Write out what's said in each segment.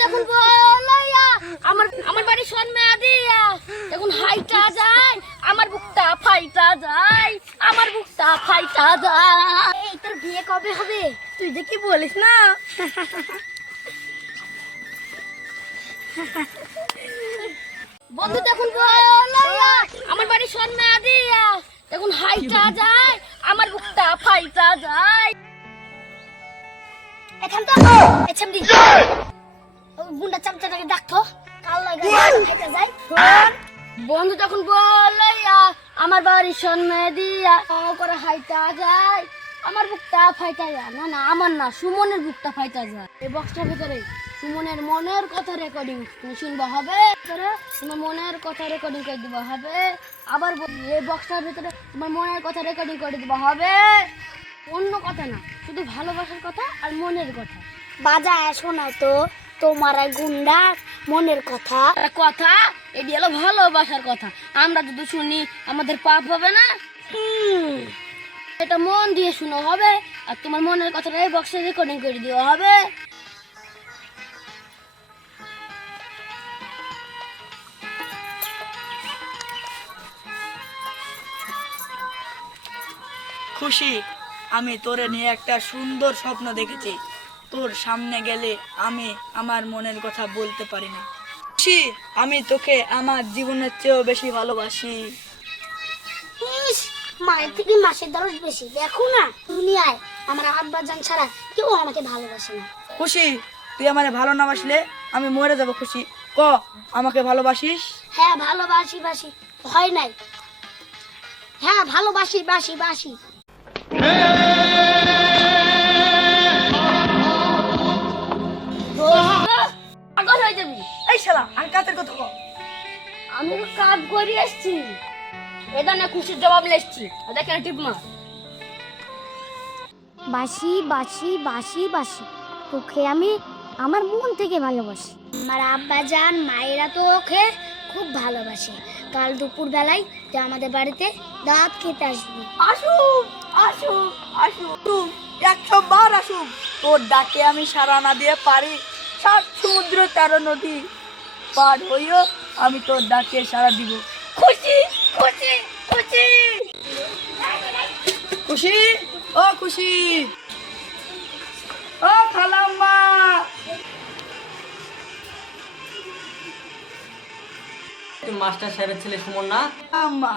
দেখুন বলাইয়া আমার আমার বাড়ি সন্মেয়া দিয়া এখন হাইটা যায় আমার বুকটা ফাইটা যায় আমার বুকটা ফাইটা যায়। এই তোর বিয়ে কবে হবে তুই যে কি বলিস না। বন্ধু দেখুন বলাইয়া আমার বাড়ি সন্মেয়া দিয়া এখন হাইটা যায় আমার বুকটা ফাইটা যায়। এখান তো এছামদি গুন্ডা চামচাটাকে ডাকতো কাল লাগা খাইতে যাই। বন্ধু তখন বলাইয়া আমার বাড়ির সন্মে দিয়া করে হাইটা যায় আমার বুকটা ফাইটা যায়। না না আমার না সুমনের বুকটা ফাইটা যায়। এই বক্সটার ভিতরে সুমনের মনের কথা রেকর্ডিং তুমি শুনবা হবে, তোমার মনের কথা রেকর্ডিং করে দিবা হবে। আবার এই বক্সটার ভিতরে তোমার মনের কথা রেকর্ডিং করে দিবা হবে। অন্য কথা না, শুধু ভালোবাসার কথা আর মনের কথা বাজায় শোনাও তো তোমার গুন্ডার মনের কথা কথা। এটি হলো ভালোবাসার কথা। আমরা যদি শুনি আমাদের পাপ হবে না। এটা মন দিয়ে শোনা হবে আর তোমার মনের কথাটা এই বক্সে রেকর্ডিং করে দেওয়া হবে। খুশি, আমি তোরে নিয়ে একটা সুন্দর স্বপ্ন দেখেছি। তোর সামনে গেলে আমি আমার মনের কথা বলতে পারি না। খুশি, আমি তোকে আমার জীবনের চেয়েও বেশি ভালোবাসি। মায়ের থেকে মাসের দরজ বেশি। দেখো না দুনিয়ায় আমার আব্বা জান ছাড়া কেউ আমাকে ভালোবাসে না। খুশি, তুই আমারে ভালো না বাসলে আমি মরে যাব। খুশি ক, আমাকে ভালোবাসিস? হ্যাঁ ভালোবাসি বাসি, ভয় নাই। হ্যাঁ ভালোবাসি বাসি বাসি। পাগল হয়ে যাবি। এই শালা, আমি কাতের কথা ক। আমি তো কাজ করে এসছি। এটা না খুশির জবাব লেসছি। দেখেন টিপ মার। বাসি বাসি বাসি বাসি, তোকে আমি আমার মন থেকে ভালোবাসি। আমার আব্বা জান মায়েরা তো ওকে খুব ভালোবাসে। কাল দুপুর বেলায় তো আমাদের বাড়িতে দাঁত খেতে আসবি। আসুন আসুন আসুন, 100 বার আসুন। তোর ডাকে আমি সাড়া না দিয়ে পারি 7 সমুদ্র 13 নদী পার হইও আমি তোর ডাকে সাড়া দিব। খুশি খুশি খুশি খুশি, ও খুশি, ও খালাম্মা। তুমি মাস্টার সাহেবের ছেলে সুমন না? আম্মা,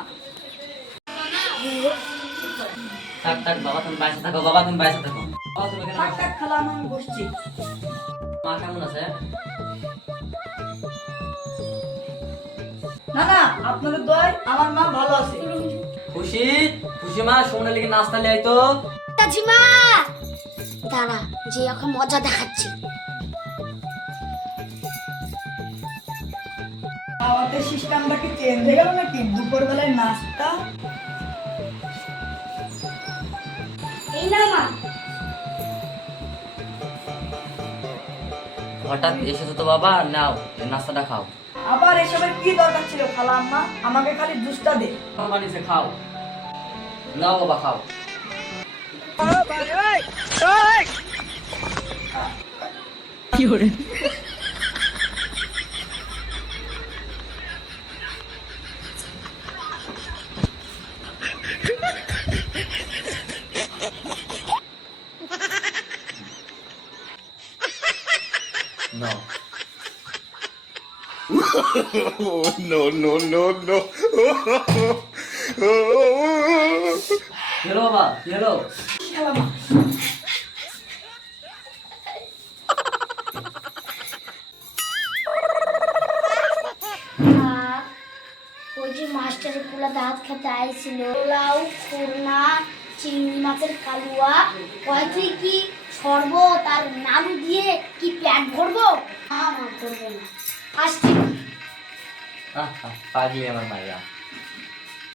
থাক থাক বাবা, তুমি বাইসে থাকো। বাবা তুমি বাইসে থাকো। বাবা তুমি এখানে থাক বসো। থাক খালাম্মা, আমি বসছি। মা কেমন আছে? না না, আপনাদের দয় আমার মা ভালো আছে। খুশি, খুশি মা সুমনের লিগে নাস্তা লিয়ে আইতো। কাজিমা দাঁড়া, যে এখন মজা দেখাচ্ছি। আমাদের সিস্টেমটা কি চেঞ্জ হয়ে গেল নাকি? দুপুর বেলায় নাস্তা। এই না মা। হঠাৎ এসেছো তো বাবা, নাও এই নাস্তাটা খাও। আবার এসবের কি দরকার ছিল খালাম্মা? আমাকে খালি জুসটা দে। বাবা নিচে খাও, নাও বাবা খাও। কি করে? নাও। No, no, no, no. কি হলো বাবা, কি হলো? খালাম্মা, ওই যে মাস্টারের পোলা দাঁত খেতে আইছিল, পোলাও খুরনা চিংড়ি মাছের কালুয়া কয়েকটি কি শরবত আর নাড়ু দিয়ে কি পেট ভরবো? মা করবো না, আসছি। পাগলি আমার মাইয়া।